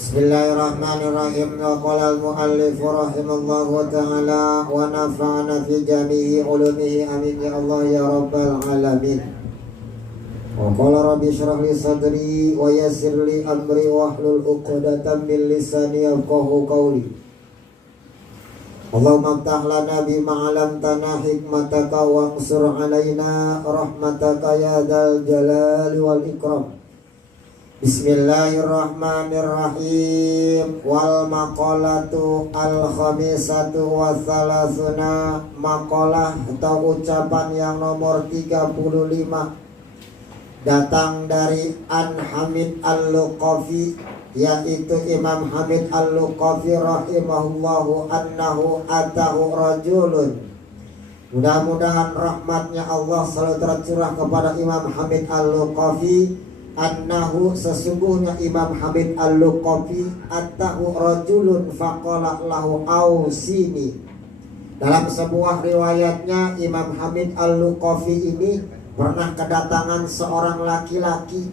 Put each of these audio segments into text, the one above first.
Bismillahirrahmanirrahim. Wa qala al-muallif rahimallahu ta'ala wa nafa'ana fi jami'i ulumihi amin ya Allah ya rabbal alamin. Wa qala rabbi shrah li sadri wa yassir li amri wa hlul 'uqdatam min lisani yafqahu qawli. Allahumma ftah lana bima 'allamtana hikmataka wa ansur 'alaina rahmataka ya dzal jalali wal ikram. Bismillahirrahmanirrahim. Wal maqalatu al-khamisatu wa thalathuna. Maqalah atau ucapan yang nomor 35 datang dari An Hamid Al-Luqafi, yaitu Imam Hamid Al-Luqafi rahimahullahu annahu atahu rajulun. Mudah-mudahan rahmatnya Allah selalu tercurah kepada Imam Hamid Al-Luqafi. Annahu sesungguhnya Imam Hamid Al-Luqafi atahu rajulun faqala lahu ausini. Dalam sebuah riwayatnya Imam Hamid Al-Luqafi ini pernah kedatangan seorang laki-laki,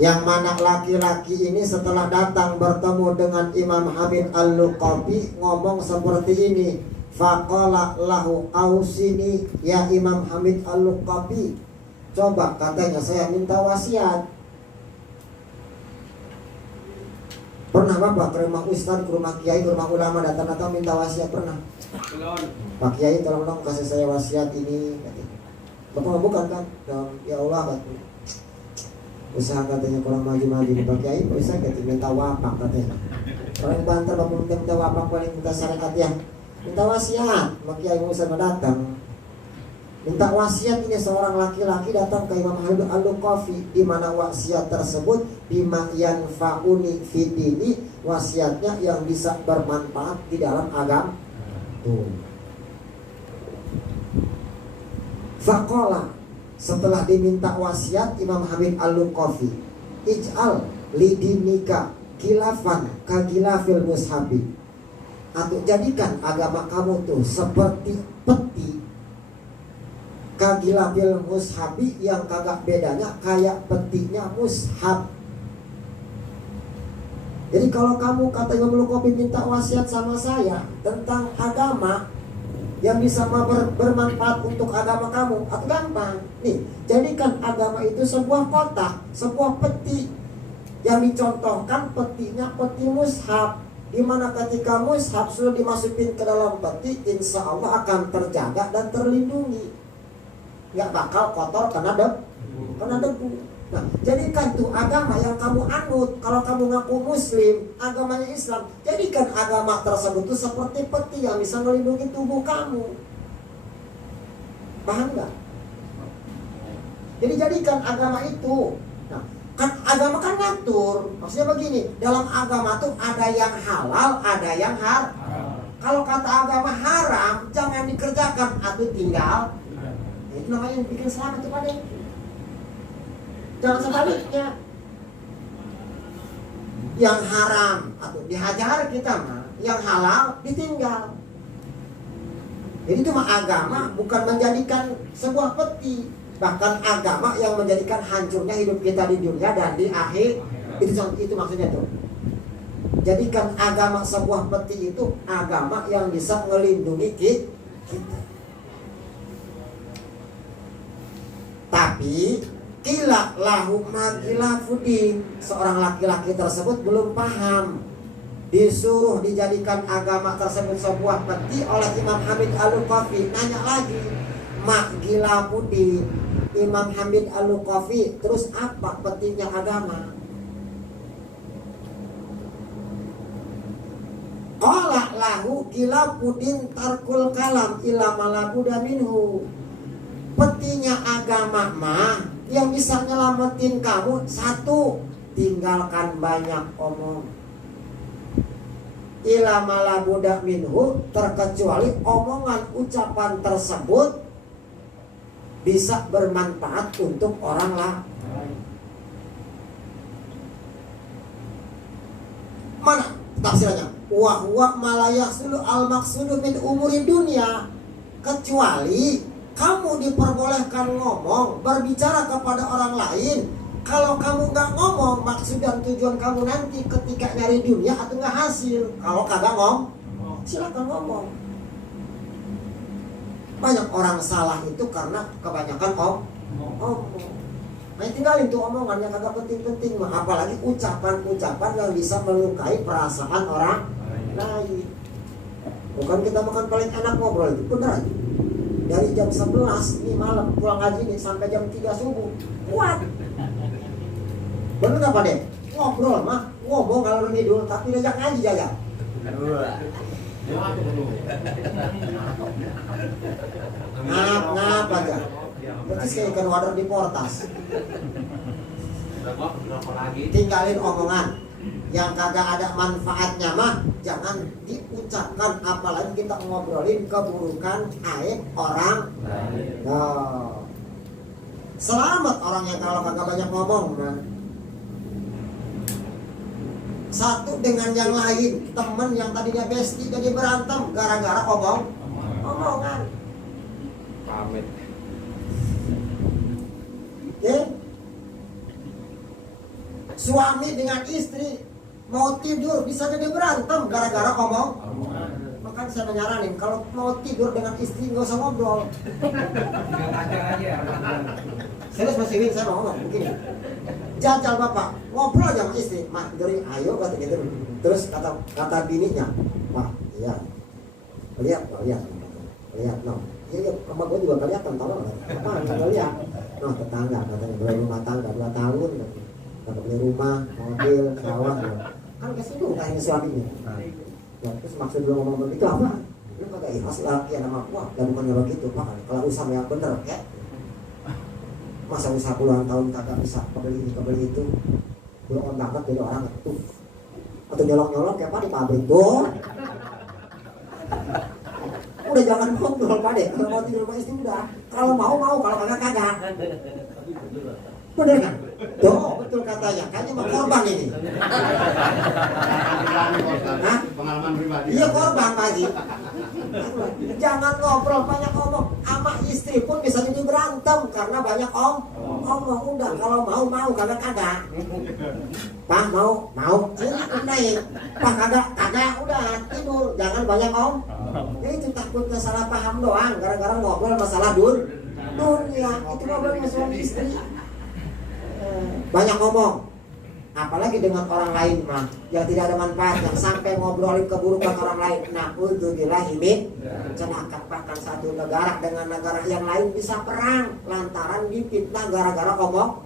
yang mana laki-laki ini setelah datang bertemu dengan Imam Hamid Al-Luqafi ngomong seperti ini, faqala lahu ausini ya Imam Hamid Al-Luqafi, coba katanya saya minta wasiat. Pernah Bapak ke rumah ustaz, ke rumah kiai, ke rumah ulama datang-datang minta wasiat? Pernah? Pak Kiai tolong dong kasih saya wasiat ini. Bapak bukan kan? Ya Allah katanya. Usaha katanya kurang maju-maju di Pak Kiai, bisa katanya minta wapak katanya. Orang Banten Bapak minta wapak, paling minta syariat ya. Minta wasiat, Pak Kiai Musa datang. Minta wasiat ini seorang laki-laki datang ke Imam Hamid Al-Luqafi, di mana wasiat tersebut bima yanfa'uni fidini, wasiatnya yang bisa bermanfaat di dalam agama. Faqala, setelah diminta wasiat Imam Hamid Al-Luqafi, ij'al lidinika khilafan kagilafil mushabi, atau jadikan agama kamu tuh seperti peti kagilafil mushabi, yang kagak bedanya kayak petinya mushab. Jadi kalau kamu kata Imam Al-Luqafi minta wasiat sama saya tentang agama yang bisa bermanfaat untuk agama kamu, atau gampang nih, jadikan agama itu sebuah kotak, sebuah peti yang dicontohkan petinya peti mushab, di mana ketika mushab sudah dimasukin ke dalam peti, insya Allah akan terjaga dan terlindungi, nggak bakal kotor kena debu. Nah, jadikan tuh agama yang kamu anut, kalau kamu ngaku muslim, agamanya Islam, jadikan agama tersebut tuh seperti peti yang bisa melindungi tubuh kamu. Paham nggak? Jadi jadikan agama itu. Nah, kan agama kan ngatur. Maksudnya begini, dalam agama tuh ada yang halal, ada yang haram. Kalau kata agama haram, jangan dikerjakan atau tinggal. Itu namanya yang bikin selamat tuh Pak. Jangan sebaliknya, yang haram atau dihajar kita mah, yang halal ditinggal. Jadi cuma agama bukan menjadikan sebuah peti, bahkan agama yang menjadikan hancurnya hidup kita di dunia dan di akhir. Itu maksudnya tuh. Jadikan agama sebuah peti itu agama yang bisa melindungi kita. Tapi kila lahu makila fudin, seorang laki-laki tersebut belum paham. Disuruh dijadikan agama tersebut sebuah peti oleh Imam Hamid Al-Luqafi. Nanya lagi, makila fudin, Imam Hamid Al-Luqafi, terus apa petinya agama? Qala lahu kila fudin tarkul kalam ila malabuda minhu. Petinya agama mah yang bisa nyelamatin kamu satu, tinggalkan banyak omong. Ila malabuda minhu, terkecuali omongan ucapan tersebut bisa bermanfaat untuk orang lain. Mana tafsirannya? Wa huwa malayahsulu al-maqsudu min umuri dunia, kecuali kamu diperbolehkan ngomong, berbicara kepada orang lain Kalau kamu nggak ngomong, maksud dan tujuan kamu nanti ketika nyari dunia atau nggak hasil. Kalau kagak ngomong, silakan ngomong. Banyak orang salah itu karena kebanyakan omong. Nah, tinggalin tuh omongan yang kagak penting-penting. Apalagi ucapan-ucapan yang bisa melukai perasaan orang lain. Bukan kita makan paling enak ngobrol itu, benar aja. Dari jam 11 nih malam pulang ngaji nih sampai jam 3 subuh. Kuat. Bener gak Pak Dek? Ngobrol mah, ngomong kalau ngidul, tapi diajak ngaji jaga. Ngap aja. Berarti kayak ikan wader di portas. Tinggalin omongan yang kagak ada manfaatnya mah jangan diucapkan, apalagi kita ngobrolin keburukan aib orang. Nah, selamat orang yang kalau kagak banyak ngomong. Nah, satu dengan yang lain, temen yang tadinya bestie jadi berantem gara-gara omongan. Pamit. Oke? Suami dengan istri mau tidur bisa jadi berantem gara-gara omong. Makanya saya menyaranin kalau mau tidur dengan istri nggak usah ngobrol. Serius Mas Iwin, saya mau ngomong begini. Jajal bapak, ngobrol aja sama istri. Mak, tidurin, ayo kata gitu. Terus kata bininya, wah iya, lihat, no. Iya, sama gue juga kelihatan, tolong. Apa, nggak lihat. No, tetangga, katanya beli rumah tangga 2 tahun, dapat beli rumah, mobil, sawah. Kan kesinggung kan ini suaminya. Ya, terus maksud lu ngomong begitu apa? Lu kagak ikhlas lah, ya nama gua, dan bukannya begitu, Pak. Kalau usaha yang bener, ya. Masa usaha puluhan tahun kagak bisa kebeli ini kebeli itu, belum banget jadi orang itu, atau nyolong kayak apa di pabrik tuh. Udah jangan ngobrol Pak Dek, kalau mau tidur sama istri udah, kalau mau kalau kagak. Bener kan? Tuh betul katanya, kayaknya mau korban ini. Hah? Pengalaman pribadi. Iya korban Pak Haji. Jangan ngobrol banyak omong, sama istri pun bisa jadi berantem karena banyak omong. Udah kalau mau kagak. Pak mau naik. Pak kagak udah tidur, jangan banyak itu takutnya salah paham doang gara-gara ngobrol masalah dunia. Itu ngobrol sama suami istri. Banyak ngomong, apalagi dengan orang lain mah yang tidak ada manfaat, yang sampai ngobrolin keburukan orang lain. Nah, udzubillah min celaka. Bahkan satu negara dengan negara yang lain bisa perang lantaran difitnah gara-gara ngomong.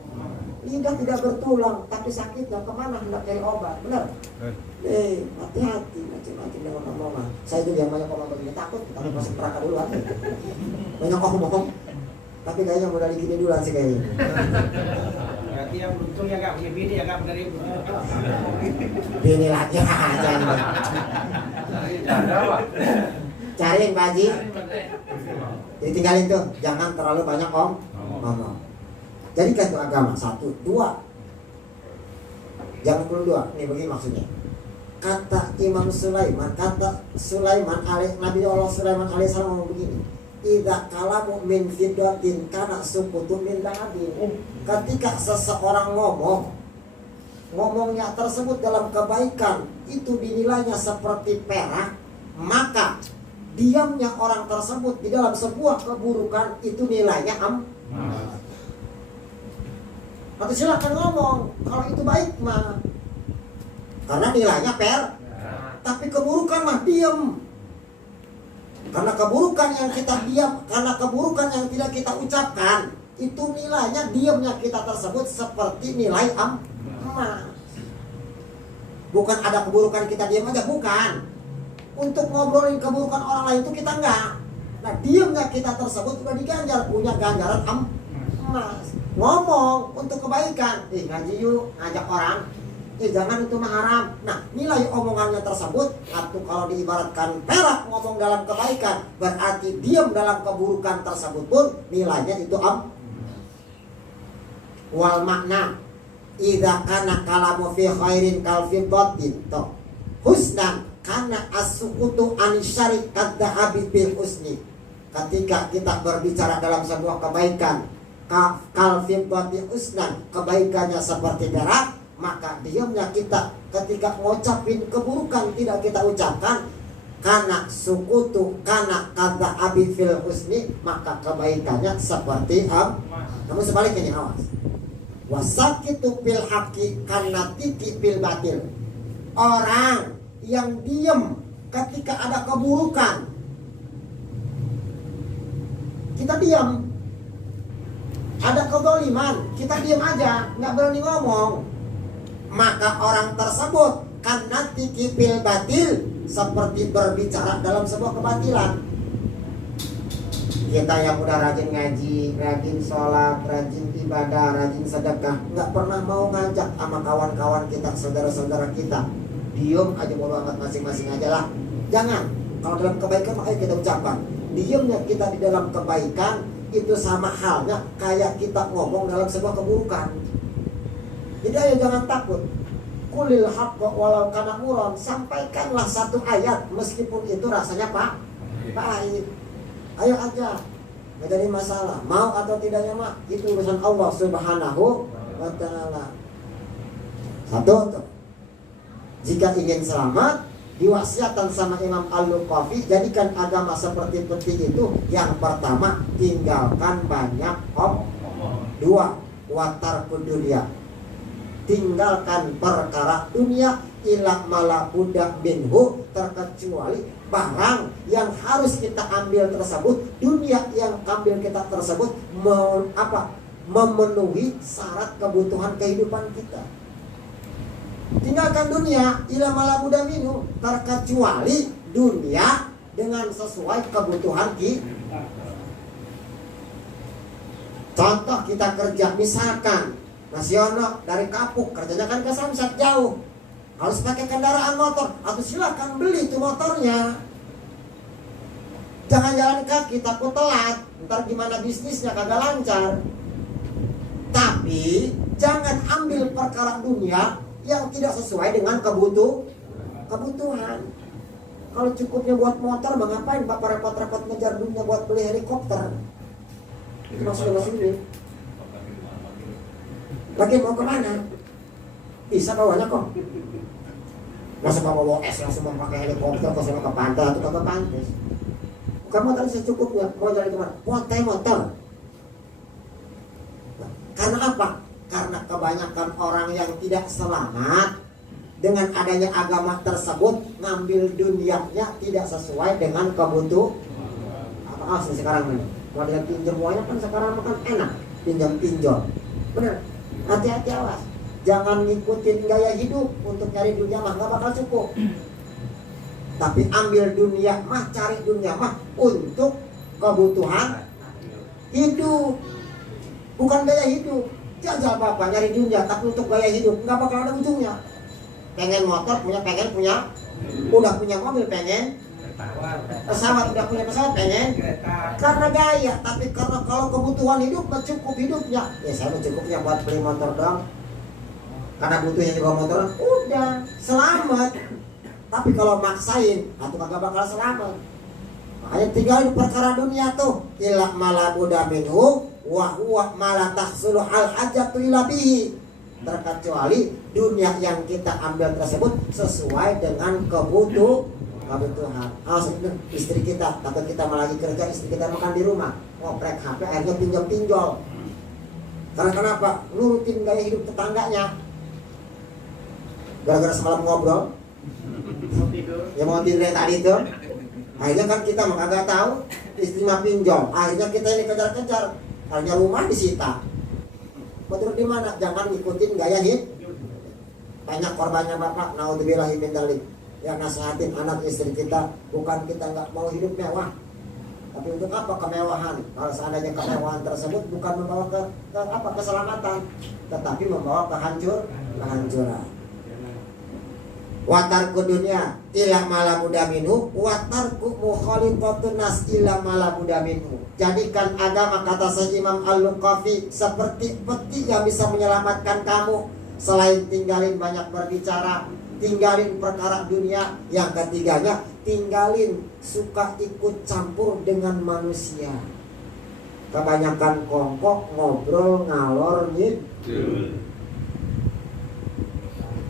Lidah tidak bertulang, tapi sakitnya kemana hendak cari obat, benar? Hati-hati macam-macam dengan omongan. Saya juga yang banyak ngomong begini takut masuk neraka duluan. Banyak ngomong, tapi kayaknya modal gini duluan sih kayaknya. Berarti yang beruntung ya gak punya bini ya gak menerima. Bini lagi aja. Cariin Pak Haji. Jadi tinggalin tuh, jangan terlalu banyak ngomong. Jadi kan itu agama 1, 2. Jangan perlu 2. Ini begini maksudnya. Kata Imam Sulaiman, Nabi Allah Sulaiman alaihissalam ngomong begini. Idza kalamu min fiddatin kana sukutu min dahabin. Ketika seseorang ngomongnya tersebut dalam kebaikan itu dinilainya seperti perak, maka diamnya orang tersebut di dalam sebuah keburukan itu nilainya atau silakan ngomong kalau itu baik mah, karena nilainya tapi keburukan mah diam. Karena keburukan yang kita diam, karena keburukan yang tidak kita ucapkan, itu nilainya diamnya kita tersebut seperti nilai emas. Bukan ada keburukan kita diam aja, bukan. Untuk ngobrolin keburukan orang lain itu kita enggak. Nah, diamnya kita tersebut sudah diganjar, punya ganjaran emas. Ngomong untuk kebaikan, ngaji yuk, ngajak orang. Jangan itu mah haram. Nah, nilai omongannya tersebut, atau kalau diibaratkan perak ngomong dalam kebaikan, berarti diam dalam keburukan tersebut pun nilainya itu wal makna idza kana kalamu fi khairin kal fiddatin to husnan kana as-sukutu an syarikat dahabi bil husni. Ketika kita berbicara dalam sebuah kebaikan, kalfiddati usnan, kebaikannya seperti perak, maka diamnya kita ketika ngucapin keburukan tidak kita ucapkan, karena sukutu karena kata abi fil husni, maka kebaikannya seperti namun sebaliknya nih, awas. Wasakitu fil haqi karena tiki fil batil. Orang yang diem ketika ada keburukan, kita diam. Ada kezaliman, kita diam aja, nggak berani ngomong, maka orang tersebut karena tiki fil batil, seperti berbicara dalam sebuah kebatilan. Kita yang udah rajin ngaji, rajin sholat, rajin ibadah, rajin sedekah, nggak pernah mau ngajak sama kawan-kawan kita, saudara-saudara kita. Diem aja, bodo amat, masing-masing aja lah. Jangan. Kalau dalam kebaikan makanya kita ucapkan. Diemnya kita di dalam kebaikan itu sama halnya kayak kita ngomong dalam sebuah keburukan. Jadi ayo jangan takut. Kulil haqqa walau kana muron, sampaikanlah satu ayat meskipun itu rasanya pahit. Ayo aja, nggak jadi masalah. Mau atau tidaknya mah itu urusan Allah Subhanahu wa ta'ala. Satu tuh. Jika ingin selamat, diwasiatkan sama Imam Al-Luqafi, jadikan agama seperti peti itu. Yang pertama, tinggalkan banyak dua, watarku dunia, tinggalkan perkara dunia, ila mala budak binhu, terkecuali barang yang harus kita ambil tersebut, dunia yang ambil kita tersebut memenuhi syarat kebutuhan kehidupan kita. Tinggalkan dunia, ila mala budak minhu, terkecuali dunia dengan sesuai kebutuhan kita. Contoh kita kerja, misalkan nasional dari Kapuk, kerjanya kan ke Samsat jauh, harus pakai kendaraan motor, atau silakan beli itu motornya. Jangan jalan kaki, takut telat, ntar gimana bisnisnya kagak lancar. Tapi jangan ambil perkara dunia yang tidak sesuai dengan kebutuhan. Kalau cukupnya buat motor, ngapain Bapak repot-repot ngejar dunia buat beli helikopter? Itu maksudnya ini. Lagi mau kemana? Bisa bawanya kok. Masa bawa es langsung mau pakai helikopter ke sana ke pantai atau ke pantai? Bukan motor secukupnya. Mau jalan kemana? Motor. Karena apa? Karena kebanyakan orang yang tidak selamat dengan adanya agama tersebut, ngambil dunianya tidak sesuai dengan kebutuhan. Apa sih sekarang ini? Kalau dia pinjam uangnya kan sekarang kan enak, pinjam. Bener. Hati-hati, awas. Jangan ngikutin gaya hidup untuk cari dunia mah, nggak bakal cukup. Tapi ambil dunia mah, cari dunia mah untuk kebutuhan hidup, bukan gaya hidup. Jajal Bapak nyari dunia tapi untuk gaya hidup, nggak bakal ada ujungnya. Pengen motor, pengen punya, udah punya mobil pengen, pesawat udah punya pesawat pengen, karena gaya. Tapi karena kalau kebutuhan hidup nggak cukup hidupnya, ya saya cukupnya buat beli motor doang. Karena butuhnya juga motor, udah selamat. Tapi kalau maksain, itu kagak bakal selamat. Makanya tinggalin perkara dunia tuh. Ila mala buda minhu wa huwa mala tahsulu al hajatu ila bihi, terkecuali dunia yang kita ambil tersebut sesuai dengan kebutuhan. Istri kita, atau kita malah lagi kerja, istri kita makan di rumah, ngoprek HP, akhirnya pinjol. Karena kenapa? Nurutin gaya hidup tetangganya. Gara-gara semalam ngobrol, ya mau tidur tadi itu, akhirnya kan kita kagak tahu istri mah pinjol. Akhirnya kita ini kejar-kejar, akhirnya rumah disita. Mau tidur di mana? Jangan ngikutin gaya hidup. Banyak korbannya Bapak, naudzubillahi min dzalik. Yang nasihatin anak istri kita, bukan kita nggak mau hidup mewah, tapi untuk apa kemewahan? Kalau seandainya kemewahan tersebut bukan membawa keselamatan, tetapi membawa kehancuran. Watarku dunia ila mala buda minhu, watarku mukhalifatun nas ila mala buda minhu. Jadikan agama, kata Syekh Imam Al-Luqafi, seperti peti yang bisa menyelamatkan kamu. Selain tinggalin banyak berbicara, tinggalin perkara dunia. Yang ketiganya, tinggalin suka ikut campur dengan manusia. Kebanyakan kongkok, ngobrol, ngalor, ngidul.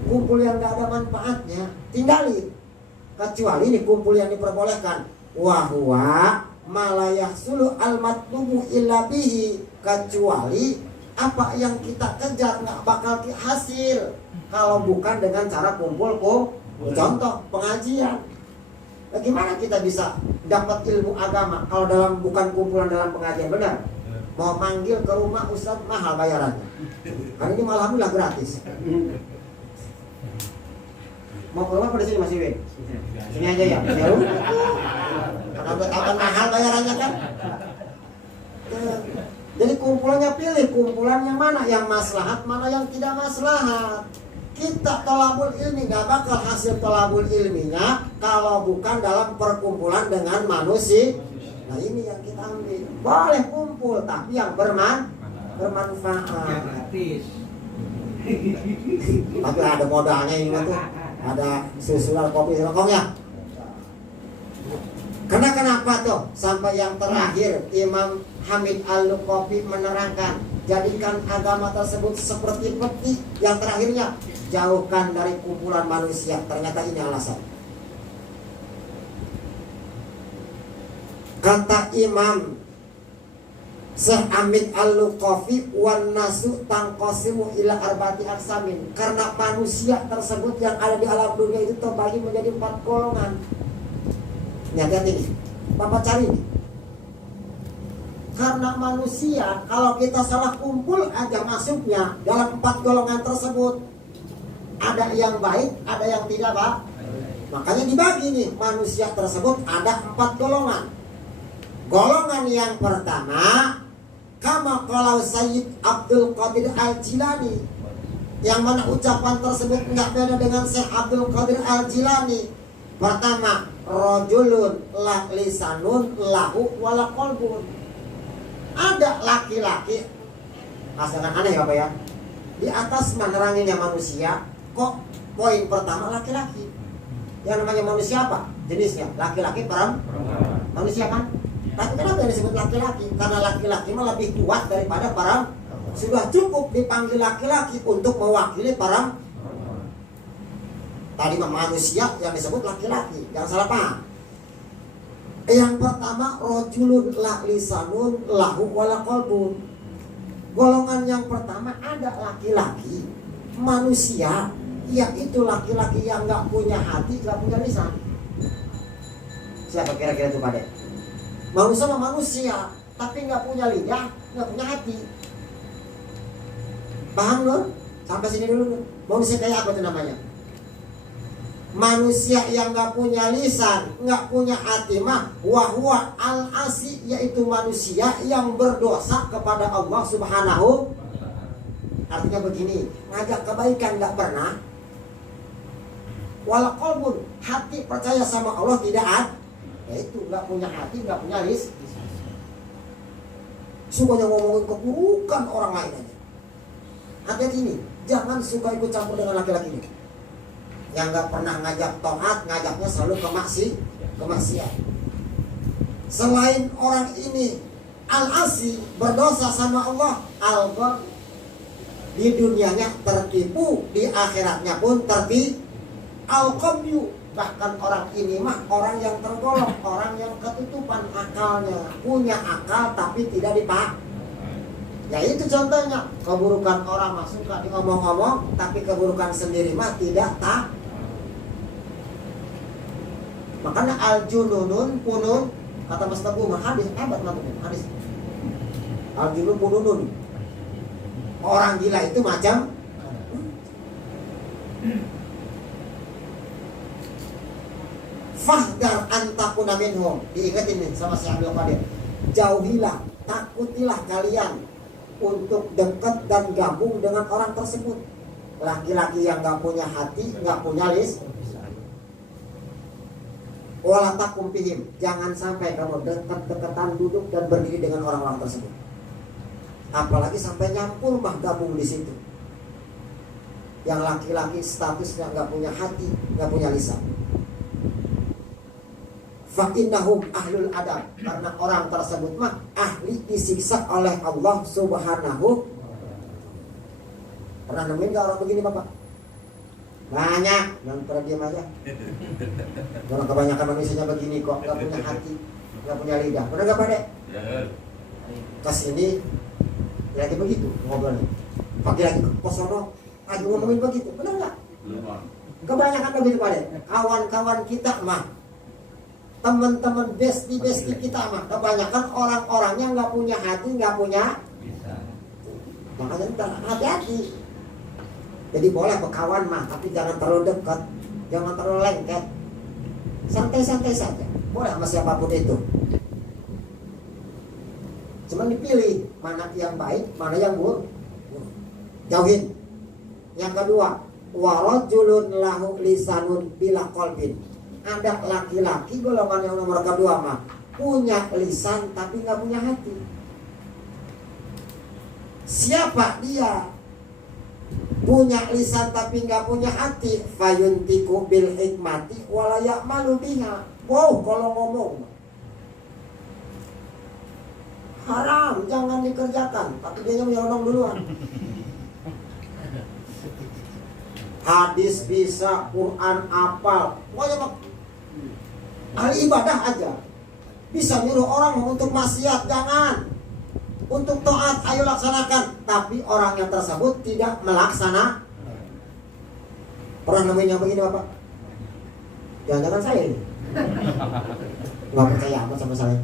Kumpul yang gak ada manfaatnya tinggalin. Kecuali ini kumpul yang diperbolehkan. Wahwa malayah sulu al-matlubu illa bihi. Kecuali apa yang kita kejar gak bakal hasil kalau bukan dengan cara kumpul. Contoh pengajian. Bagaimana kita bisa dapat ilmu agama kalau bukan kumpulan dalam pengajian? Benar? Mau manggil ke rumah ustaz mahal bayarannya. Kan ini alhamdulillah gratis. Mau ke rumah pada sini Mas Iwin? Sini aja ya. Karena akan mahal bayarannya kan. Jadi kumpulannya pilih kumpulannya mana yang maslahat, mana yang tidak maslahat. Kita tolabul ilmi gak bakal hasil tolabul ilminya kalau bukan dalam perkumpulan dengan manusia. Nah ini yang kita ambil. Boleh kumpul tapi yang bermanfaat. Gratis. Tapi ada modalnya ini tuh. Ada susulan kopi rokoknya. Karena kenapa tuh? Sampai yang terakhir Imam Hamid Al-Luqafi menerangkan, jadikan agama tersebut seperti peti. Yang terakhirnya, jauhkan dari kumpulan manusia. Ternyata ini alasan. Kata Imam Syekh Hamid Al-Luqafi, wan nasu tangqasimu ila arba'ati aqsamin. Karena manusia tersebut yang ada di alam dunia itu terbagi menjadi 4 golongan. Hati-hati nih, Bapak cari nih. Karena manusia, kalau kita salah kumpul aja masuknya dalam 4 golongan tersebut. Ada yang baik, ada yang tidak, Pak. Makanya dibagi nih, manusia tersebut ada 4 golongan. Golongan yang pertama, kama kalau Sayyid Abdul Qadir Al-Jilani, yang mana ucapan tersebut nggak beda dengan Syekh Abdul Qadir Al-Jilani. Pertama, rojulun la lisanun lahu wala qalbun. Ada laki-laki, asalkan aneh ya Pak ya, di atas meneranginya manusia, kok poin pertama laki-laki. Yang namanya manusia apa? Jenisnya laki-laki, perempuan. Manusia kan? Tapi kenapa yang disebut laki-laki? Karena laki-laki mah lebih kuat daripada perempuan. Sudah cukup dipanggil laki-laki untuk mewakili perempuan. Tadi mah manusia yang disebut laki-laki. Jangan salah paham. Yang pertama, rojulun la lisanun lahu wala qalbun. Golongan yang pertama ada laki-laki, manusia, yaitu laki-laki yang nggak punya hati, nggak punya lisan. Siapa kira-kira itu Pak? Manusia sama manusia, tapi nggak punya lidah, nggak punya hati. Paham loh? Sampai sini dulu. Manusia kayak apa itu namanya? Manusia yang nggak punya lisan, nggak punya hati mah wahwa al-asi, yaitu manusia yang berdosa kepada Allah Subhanahu. Artinya begini, ngajak kebaikan nggak pernah. Wala qalbun, hati percaya sama Allah tidak ada. Yaitu nggak punya hati, nggak punya lisan. Sukanya ngomongin keburukan orang lain aja. Hati-hati ini, jangan suka ikut campur dengan laki-laki ini. Yang nggak pernah ngajak taat, ngajaknya selalu kemaksiat. Selain orang ini al-asi, berdosa sama Allah, al-ghar, di dunianya tertipu, di akhiratnya pun tertipu. Al-qabyu, bahkan orang ini mah orang yang tergolong, orang yang ketutupan akalnya, punya akal tapi tidak dipakai. Ya itu contohnya, keburukan orang mah suka diomong-omong, tapi keburukan sendiri mah tidak tak. Makanya al-jununun punun, kata Mas Teguh mah hadis hebat namanya hadis. Al-junun pununun. Orang gila itu macam fahdar antakuna minhum. Diingetin nih sama si Abdul Qadir. Jauhilah, takutilah kalian untuk dekat dan gabung dengan orang tersebut. Laki-laki yang gak punya hati, gak punya lisan. Wala takum fihim, jangan sampai kamu dekat-dekatan duduk dan berdiri dengan orang-orang tersebut. Apalagi sampai nyampur mah gabung di situ. Yang laki-laki statusnya nggak punya hati, nggak punya lisan. fa innahum ahlul adab, karena orang tersebut mah ahli disiksa oleh Allah Subhanahu. Pernah nemuin gak orang begini Bapak? Banyak, jangan pernah diam aja. Orang kebanyakan manusianya begini kok, gak punya hati, gak punya lidah. Pernah gak Pak Dek? Kas ini lagi begitu ngobrolnya. Pakai lagi ke pos sono, lagi ngomongin begitu. Benar gak? Kebanyakan begitu Pak Dek. Kawan-kawan kita mah, teman-teman bestie kita mah, kebanyakan orang-orangnya nggak punya hati, nggak punya. Makanya ntar hati-hati. Jadi boleh berkawan mah, tapi jangan terlalu dekat, jangan terlalu lengket. Santai-santai saja. Boleh sama siapapun itu. Cuma dipilih mana yang baik, mana yang buruk. Jauhin. Yang kedua, warajulun lahu lisanun bila qalbin. Ada laki-laki golongan yang nomor kedua mah punya lisan tapi nggak punya hati. Siapa dia? Punya lisan tapi nggak punya hati. Fayuntiku bil hikmati wala ya'malu biha. Wow, kalau ngomong haram, jangan dikerjakan, tapi dia yang nyolong duluan. Hadis bisa, Quran apal, pokoknya ahli ibadah aja. Bisa nyuruh orang untuk maksiat, jangan. Untuk taat, ayo laksanakan. Tapi orangnya tersebut tidak melaksana. Pernah nemuin yang begini Bapak? Jangan-jangan saya ini nggak percaya amat sama saya.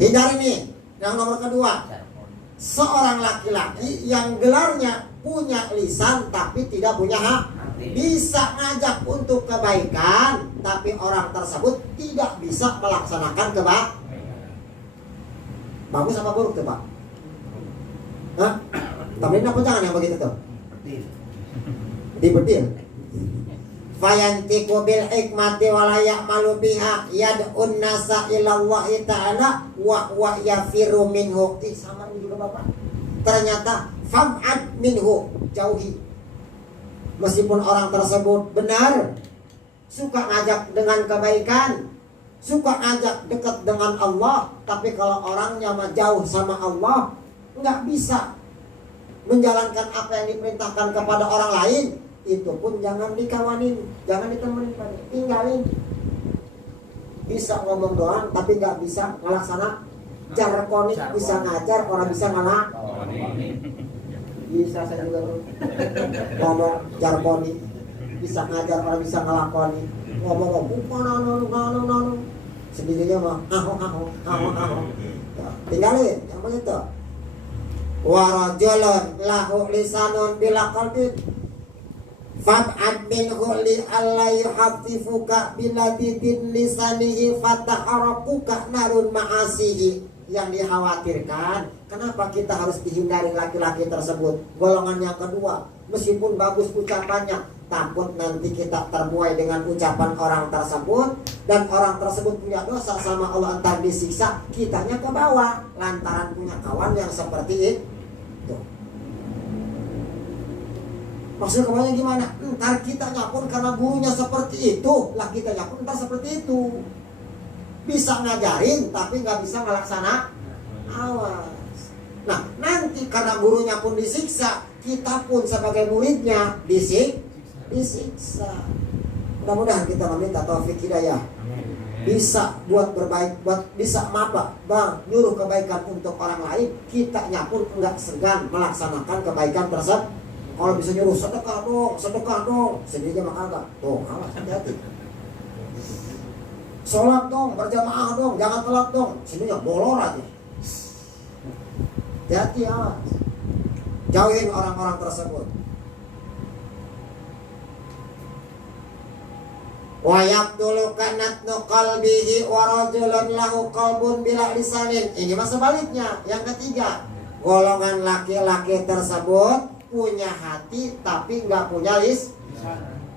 Hindari nih. Yang nomor kedua, seorang laki-laki yang gelarnya punya lisan tapi tidak punya hak. Bisa ngajak untuk kebaikan, tapi orang tersebut tidak bisa melaksanakan kebaikan. Bagus apa buruk tuh Pak? Hah? Tamrin apa jangan yang begitu tuh? Dibetil. Fayantiku bil hikmati wala ya'malu biha yad'un nasa ila Allah ta'ala wa yafiru minhu. Sama ini juga Bapak. Ternyata fam'ad minhu, jauhi. Meskipun orang tersebut benar, suka ngajak dengan kebaikan, suka ngajak dekat dengan Allah, tapi kalau orangnya mah jauh sama Allah, nggak bisa menjalankan apa yang diperintahkan kepada orang lain, itu pun jangan dikawanin, jangan ditemenin, tinggalin. Bisa ngomong doang, tapi nggak bisa ngelaksana. Jarkonik bisa ngajar, orang bisa ngelak. Bisa saya juga ngomong jarkonik, bisa ngajar, orang bisa ngelakoni. Ngomong sendirinya mah aho. Tinggalin yang begitu. Warajulun lahu lisanun bila qalbin fab'ad minhu li alla yuhaffifuka biladidin lisanihi fataharakuka narun ma'asihi. Yang dikhawatirkan, kenapa kita harus dihindari laki-laki tersebut? Golongan yang kedua, meskipun bagus ucapannya, takut nanti kita terbuai dengan ucapan orang tersebut, dan orang tersebut punya dosa sama Allah, entar disiksa, kitanya ke bawah lantaran punya kawan yang seperti itu. Maksud kawannya gimana? Ntar kitanya pun karena gurunya seperti itu, lah kitanya pun ntar seperti itu. Bisa ngajarin tapi nggak bisa ngelaksana. Awas. Nah nanti karena gurunya pun disiksa, kita pun sebagai muridnya disiksa. Mudah-mudahan kita meminta taufik hidayah, bisa buat berbaik, buat bisa Bang nyuruh kebaikan untuk orang lain, kitanya pun nggak segan melaksanakan kebaikan tersebut. Kalau bisa nyuruh sedekah dong, sendirinya mah kagak. Tuh, awas, hati-hati. Sholat dong, berjamaah dong, jangan telat dong, sendirinya bolor aja. Hati-hati, awas. Jauhin orang-orang tersebut. Wa yaqtulu kanatnu qalbihi wa rajulun lahu qalbun bila lisanin. Ini mah sebaliknya. Yang ketiga, golongan laki-laki tersebut punya hati tapi nggak punya lisan.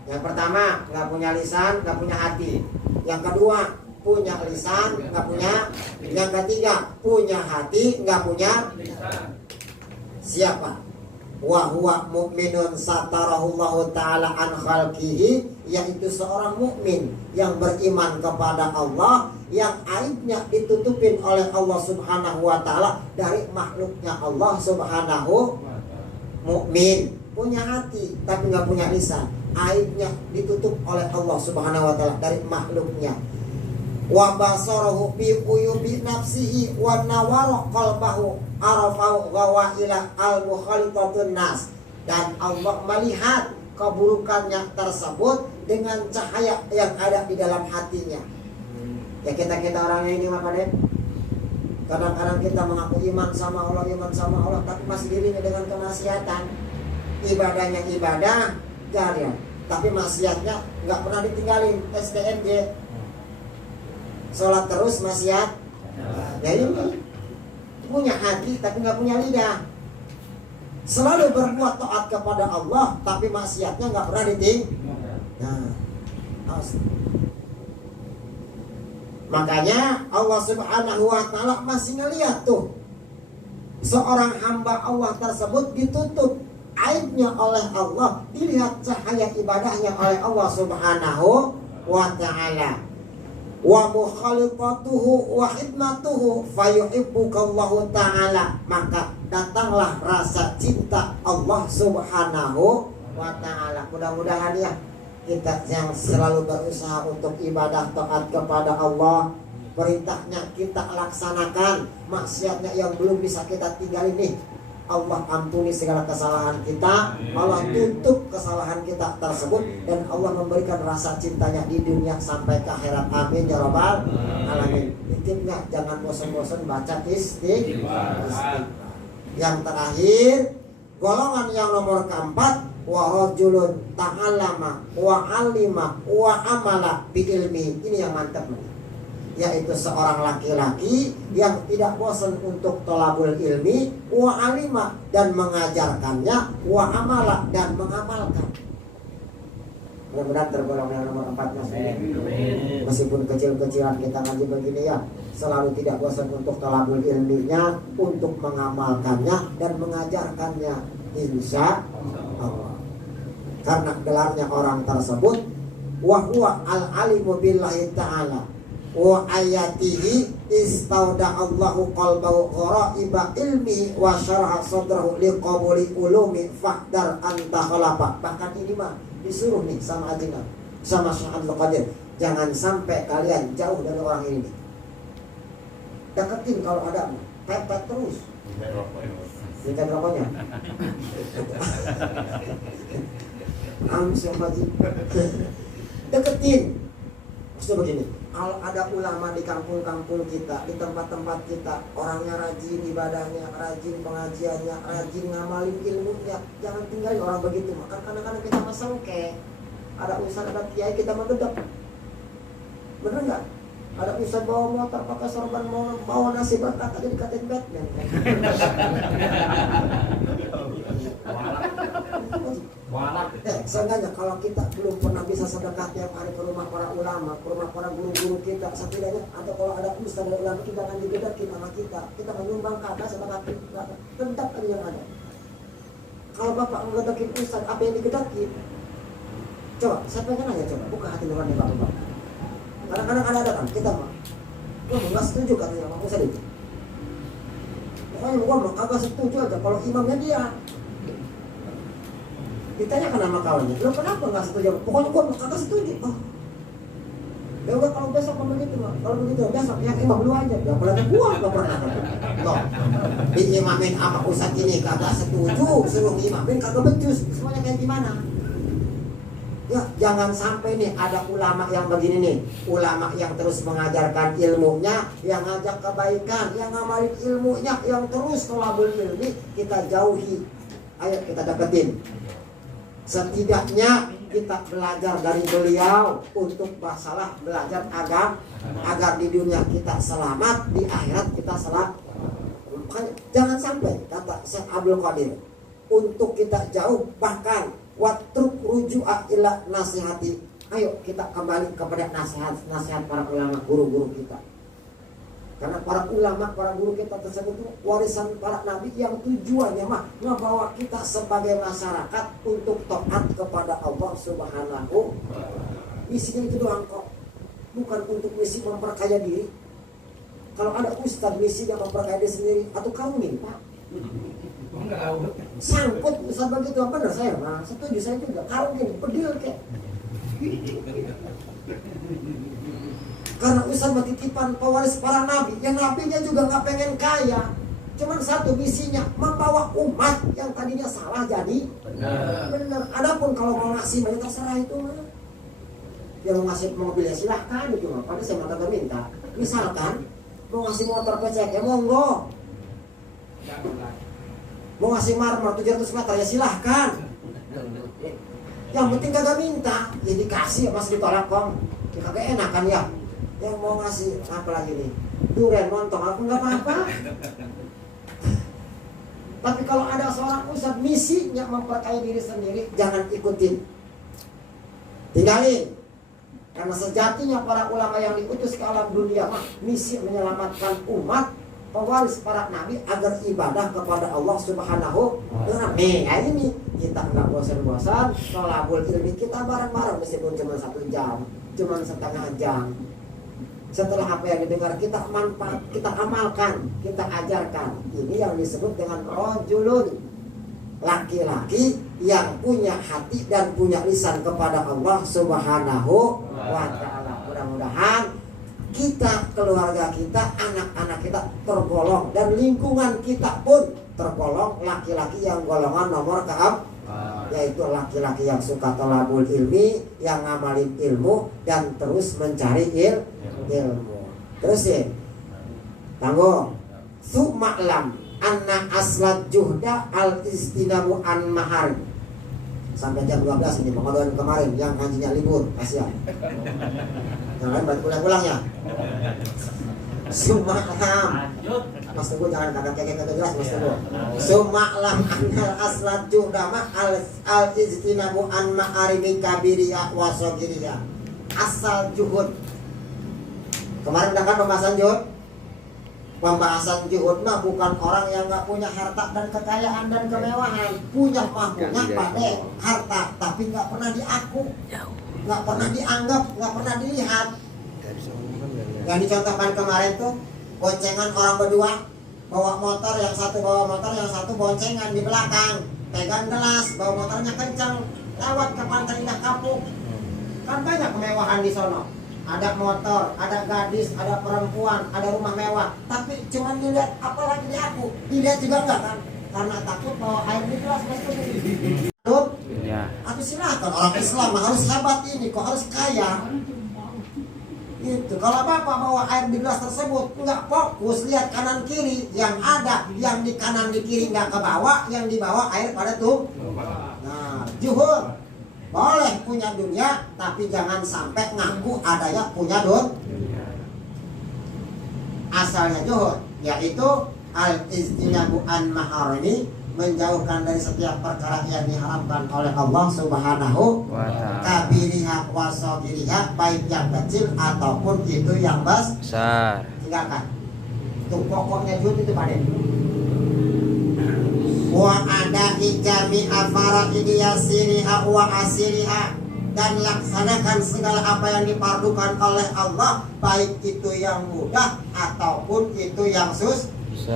Yang pertama, nggak punya lisan, nggak punya hati. Yang kedua, punya lisan, nggak punya. Yang ketiga, punya hati, nggak punya. Siapa? wa huwa mu'minun satarahullahu ta'ala an khalqihi, yaitu seorang mukmin yang beriman kepada Allah, yang aibnya ditutupin oleh Allah Subhanahu wa ta'ala dari makhluknya Allah Subhanahu. Mukmin punya hati tapi nggak punya lisan, aibnya ditutup oleh Allah Subhanahu wa ta'ala dari makhluknya. Wa basarahu bi uyubi nafsihi wa nawara qalbahu arafahu ghawaila al-mukhalitatun nas, dan Allah melihat keburukannya tersebut dengan cahaya yang ada di dalam hatinya. Ya kita orangnya ini maka deh, kadang-kadang kita mengaku iman sama Allah, tapi masih dirinya dengan kemaksiatan. Ibadahnya ibadah jariah, tapi maksiatnya nggak pernah ditinggalin. STNJ, sholat terus maksiat. Ya ini punya hati tapi nggak punya lidah. Selalu berbuat taat kepada Allah tapi maksiatnya nggak pernah ditinggalin. Nah, makanya Allah Subhanahu wa ta'ala masih ngeliat tuh seorang hamba Allah tersebut ditutup aibnya oleh Allah, dilihat cahaya ibadahnya oleh Allah Subhanahu wa ta'ala. Wa mukhalifatuhu wa khidmatuhu fayuhibbukallahu ta'ala, maka datanglah rasa cinta Allah Subhanahu wa ta'ala. Mudah-mudahan ya kita yang selalu berusaha untuk ibadah taat kepada Allah, perintahnya kita laksanakan, maksiatnya yang belum bisa kita tinggalin nih, Allah ampuni segala kesalahan kita, Allah tutup kesalahan kita tersebut, dan Allah memberikan rasa cintanya di dunia sampai ke akhirat. Amin ya rabbal alamin. Intinya jangan bosan-bosan baca istighfar. Yang terakhir, golongan yang nomor keempat, wa rajulun ta'allama wa 'allima wa amala bi ilmi. Ini yang mantap, yaitu seorang laki-laki yang tidak bosan untuk thalabul ilmi, wa 'alima dan mengajarkannya, wa amala dan mengamalkan. Mudah-mudahan tergolong yang nomor 4 mas. Meskipun kecil-kecilan kita ngaji begini ya, selalu tidak bosan untuk thalabul ilminya, untuk mengamalkannya dan mengajarkannya, insya Allah. Karena gelarnya orang tersebut wa huwa al-alimu billahi ta'ala wa ayatihi istauda'allahu qalbahu ghoraiba ilmi wa syaraha sadrahu liqabuli ulumi fahdar anta khalafa. Bahkan ini mah disuruh nih sama Ajingan, sama Syekh Abdul Qadir, jangan sampai kalian jauh dari orang ini nih. Deketin kalau ada, pepet terus. Minta rokoknya. Langsung haji. Deketin. Maksudnya begini, kalau ada ulama di kampung-kampung kita, di tempat-tempat kita, orangnya rajin ibadahnya, rajin pengajiannya, rajin ngamalin ilmunya, jangan tinggalin orang begitu. Maka kadang-kadang kita masangke, ada ustaz, ada kiai, kita menggedek. Bener nggak? Ada ustaz bawa motor pakai sorban, mau bawa nasi berkat aja dikatain Batman. Seenggaknya kalau kita belum pernah bisa sedekah tiap hari ke rumah para ulama, ke rumah para guru-guru kita, setidaknya atau kalau ada ustaz dan ulama kita akan digedakin sama kita menyumbang kata sedekah kita, tetap aja yang ada. Kalau bapak ngegedakin ustaz, apa yang digedakin? Coba, saya pengen aja coba buka hati nurani bapak. Kadang-kadang ada kan kita mah, gua nggak setuju katanya sama ustaz itu. Pokoknya gua mah kagak setuju aja kalau imamnya dia. Ditanya sama kawannya, lo kenapa nggak setuju? Pokoknya gua kagak setuju. Oh, ya udah kalau besok begitu mah, kalau begitu besok yang imam lu aja. Ya apalagi gua nggak pernah. Loh, diimamin sama ustaz ini kagak setuju, suruh imamin kagak becus. Semuanya kayak gimana? Ya jangan sampai nih ada ulama yang begini nih, ulama yang terus mengajarkan ilmunya, yang ngajak kebaikan, yang ngamalin ilmunya, yang terus thalabul ilmi, kita jauhi. Ayo kita deketin. Setidaknya kita belajar dari beliau untuk masalah belajar agar di dunia kita selamat, di akhirat kita selamat. Jangan sampai kata Syekh Abdul Qadir untuk kita jauh, bahkan watruk ruju'a ila nasihati. Ayo kita kembali kepada nasihat para ulama, guru-guru kita. Karena para ulama, para guru kita tersebut itu warisan para nabi yang tujuannya mah membawa kita sebagai masyarakat untuk taat kepada Allah Subhanahu. Misinya itu doang kok, bukan untuk misi memperkaya diri. Kalau ada ustaz misinya memperkaya diri sendiri, atau kamu nih Pak? Sangkut ustaz begitu, benar saya mah setuju, saya juga. Kalau gini pedil kayak. Karena ustaz titipan pewaris para nabi, yang nabinya juga nggak pengen kaya, cuman satu misinya membawa umat yang tadinya salah jadi benar. Adapun kalau mau ngasih banyak terserah itu mah, yang mau ngasih mobil ya silahkan itu mah. Pada saya kagak minta. Misalkan mau ngasih motor pecek ya monggo, mau ngasih marmer 700 meter ya silahkan. Yang penting kagak minta, ya dikasih ya masih ditolak kong, ya kagak enak kan ya. Yang mau ngasih apa lagi nih, durian montong aku nggak apa-apa. Tapi kalau ada seorang ustaz misinya memperkaya diri sendiri, jangan ikutin, tinggalin. Karena sejatinya para ulama yang diutus ke alam dunia mah misi menyelamatkan umat pewaris para nabi agar ibadah kepada Allah Subhanahu wa ta'ala. Ini kita nggak bosan-bosan tolabul ilmi kita bareng-bareng, meskipun cuma 1 jam, cuma setengah jam. Setelah apa yang didengar kita manfaat, kita amalkan, kita ajarkan. Ini yang disebut dengan rajulun, laki-laki yang punya hati dan punya lisan kepada Allah Subhanahu wa ta'ala. Mudah-mudahan kita, keluarga kita, anak-anak kita tergolong, dan lingkungan kita pun tergolong laki-laki yang golongan nomor keempat, yaitu laki-laki yang suka tolabul ilmi, yang ngamalin ilmu dan terus mencari ilmu. Terus ya, tanggung su'ma'lam anna aslat juhda al istinamu an mahar. Sampai jam 12 ini pengaduan kemarin yang ngajinya libur, kasihan. Yang lain balik pulang-pulang ya. Su'ma'lam, Mas Teguh jangan kagak jelas Mas Teguh. Su'ma'lam annal aslat juhda ma al istinamu an ma'arimi kabiriya wa sogiriya. Asal juhud. Kemarin udah kan pembahasan juhud. Pembahasan juhud mah bukan orang yang nggak punya harta dan kekayaan dan kemewahan. Punya mah punya pada harta, tapi nggak pernah diaku, nggak pernah dianggap, nggak pernah dilihat. Yang dicontohkan kemarin tuh boncengan orang berdua bawa motor, yang satu bawa motor, yang satu boncengan di belakang, pegang gelas, bawa motornya kencang, lewat ke Pantai Indah Kapuk. Kan banyak kemewahan di sono. Ada motor, ada gadis, ada perempuan, ada rumah mewah. Tapi cuma dilihat, apalagi di aku, dilihat juga enggak kan? Karena takut bawa air di gelas. Ya. Aku silakan, orang Islam harus hebat ini, kok harus kaya. Gitu. Kalau bapak bawa air di gelas tersebut nggak fokus lihat kanan kiri, yang ada yang di kanan di kiri nggak kebawa, yang dibawa air pada tuh. Nah, juhud. Boleh punya dunia, tapi jangan sampai ngaku adanya punya dunia. Asalnya juhud, yaitu al-istinabu an maharimi, menjauhkan dari setiap perkara yang diharamkan oleh Allah Subhanahu wa ta'ala. Kabiriha wa sogiriha, baik yang kecil ataupun itu yang besar. Tinggalkan. Itu pokoknya juhud itu pada. Wa ada ijami afara'idi yasiriha wa asiriha, dan laksanakan segala apa yang dipardukan oleh Allah, baik itu yang mudah ataupun itu yang susah.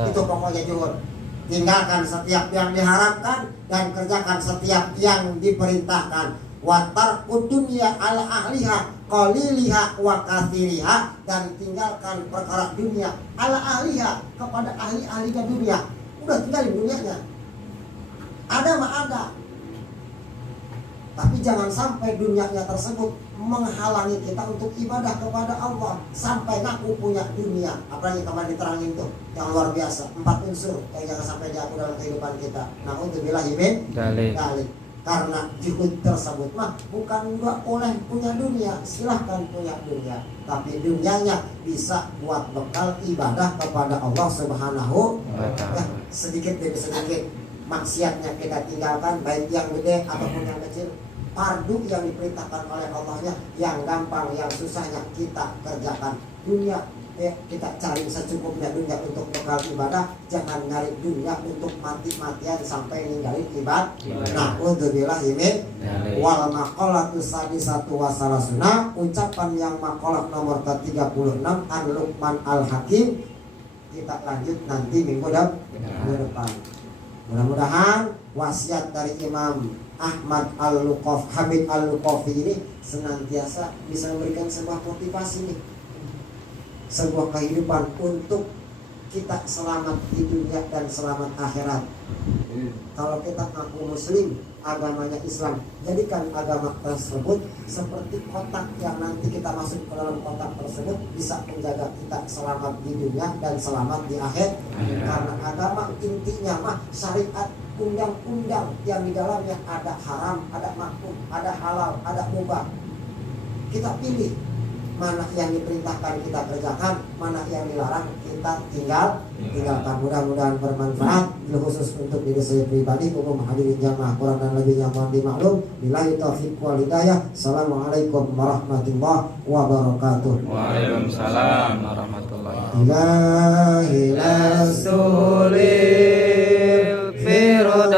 Itu pokoknya juhud. Tinggalkan setiap yang diharapkan dan kerjakan setiap yang diperintahkan. Wa tarkud dunya ala ahliha qaliliha wa katsiriha, dan tinggalkan perkara dunia ala ahliha, kepada ahli-ahlinya dunia. Udah tinggalin dunianya. Ada mah ada, tapi jangan sampai dunianya tersebut menghalangi kita untuk ibadah kepada Allah, sampai ngaku punya dunia. Apalagi kemarin diterangin tuh yang luar biasa, 4 unsur yang jangan sampai diaku dalam kehidupan kita. Nah, untuk billahi min dzalik. Karena juhud tersebut mah bukan nggak boleh punya dunia, silahkan punya dunia, tapi dunianya bisa buat bekal ibadah kepada Allah Subhanahu wa ta'ala. Sedikit demi sedikit maksiatnya kita tinggalkan, baik yang gede ataupun yang kecil. Fardu yang diperintahkan oleh Allahnya, yang gampang, yang susahnya kita kerjakan. Dunia kita cari secukupnya dunia untuk bekal ibadah, jangan nyari dunia untuk mati-matian sampai ninggalin ibadah. Nah, udzubillah imin wal maqalatu sadisatu wasalasuna, ucapan yang maqalah nomor ke-36 an Luqman al-Hakim. Kita lanjut nanti minggu depan. Mudah-mudahan wasiat dari Imam Ahmad Hamid Al-Luqafi ini senantiasa bisa memberikan sebuah motivasi nih, sebuah kehidupan untuk kita selamat di dunia dan selamat akhirat. Kalau kita ngaku muslim, agamanya Islam, jadikan agama tersebut seperti kotak yang nanti kita masuk ke dalam kotak tersebut bisa menjaga kita selamat di dunia dan selamat di akhir. Karena agama intinya mah syariat, undang-undang yang di dalamnya ada haram, ada makruh, ada halal, ada mubah. Kita pilih mana yang diperintahkan kita kerjakan, mana yang dilarang kita tinggalkan. Mudah-mudahan bermanfaat, khusus untuk diri saya pribadi, umum hadirin jamaah, kurang dan lebihnya mohon dimaklum. Billahi taufiq wal hidayah. Assalamualaikum warahmatullahi wabarakatuh. Waalaikumsalam warahmatullahi wabarakatuh. Ilahi Sulil firdausi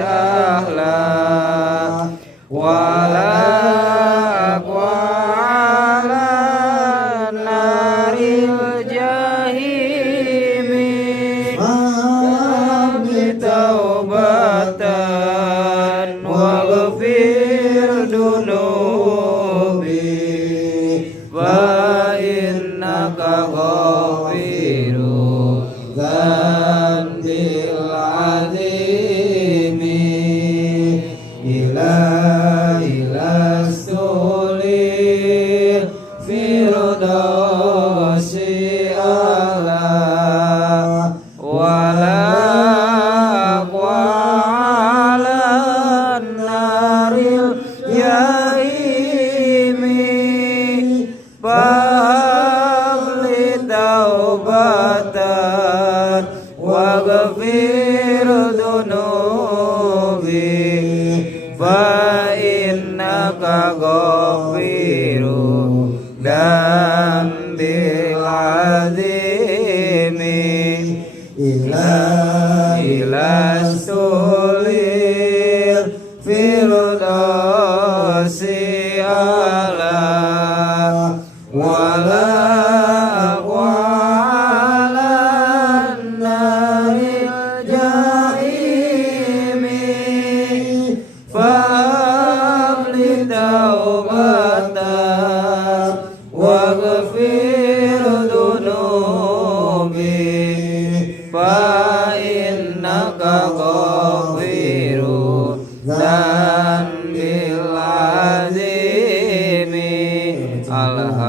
ahla wala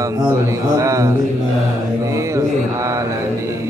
alhamdulillahil alamin.